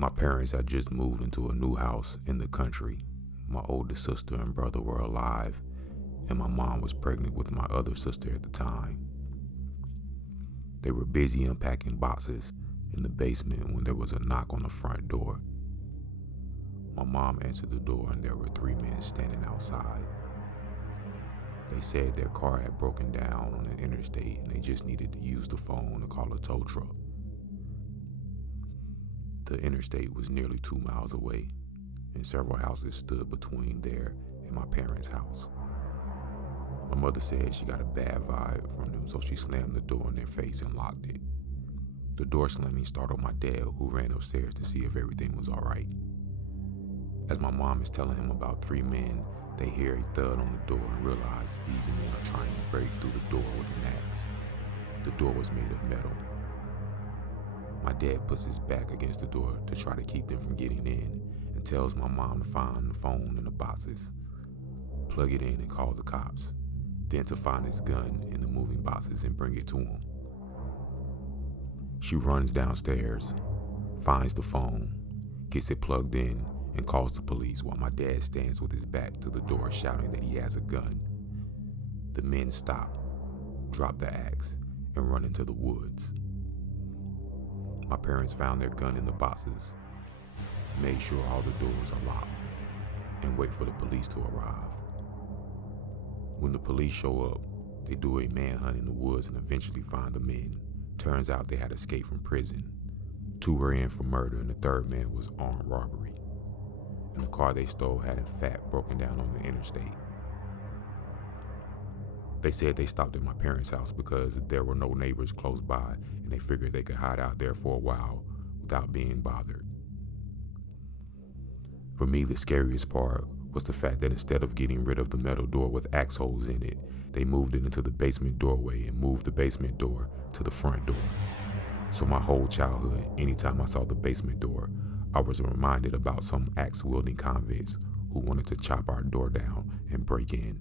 My parents had just moved into a new house in the country. My oldest sister and brother were alive, and my mom was pregnant with my other sister at the time. They were busy unpacking boxes in the basement when there was a knock on the front door. My mom answered the door and there were three men standing outside. They said their car had broken down on the interstate and they just needed to use the phone to call a tow truck. The interstate was nearly 2 miles away, and several houses stood between there and my parents' house. My mother said she got a bad vibe from them, so she slammed the door in their face and locked it. The door slamming startled my dad, who ran upstairs to see if everything was all right. As my mom is telling him about three men, they hear a thud on the door and realize these men are trying to break through the door with an axe. The door was made of metal. My dad puts his back against the door to try to keep them from getting in and tells my mom to find the phone in the boxes, plug it in and call the cops, then to find his gun in the moving boxes and bring it to him. She runs downstairs, finds the phone, gets it plugged in, and calls the police while my dad stands with his back to the door shouting that he has a gun. The men stop, drop the axe, and run into the woods. My parents found their gun in the boxes, made sure all the doors are locked, and wait for the police to arrive. When the police show up, they do a manhunt in the woods and eventually find the men. Turns out they had escaped from prison. Two were in for murder and the third man was armed robbery. And the car they stole had in fact broken down on the interstate. They said they stopped at my parents' house because there were no neighbors close by and they figured they could hide out there for a while without being bothered. For me, the scariest part was the fact that instead of getting rid of the metal door with axe holes in it, they moved it into the basement doorway and moved the basement door to the front door. So my whole childhood, anytime I saw the basement door, I was reminded about some axe-wielding convicts who wanted to chop our door down and break in.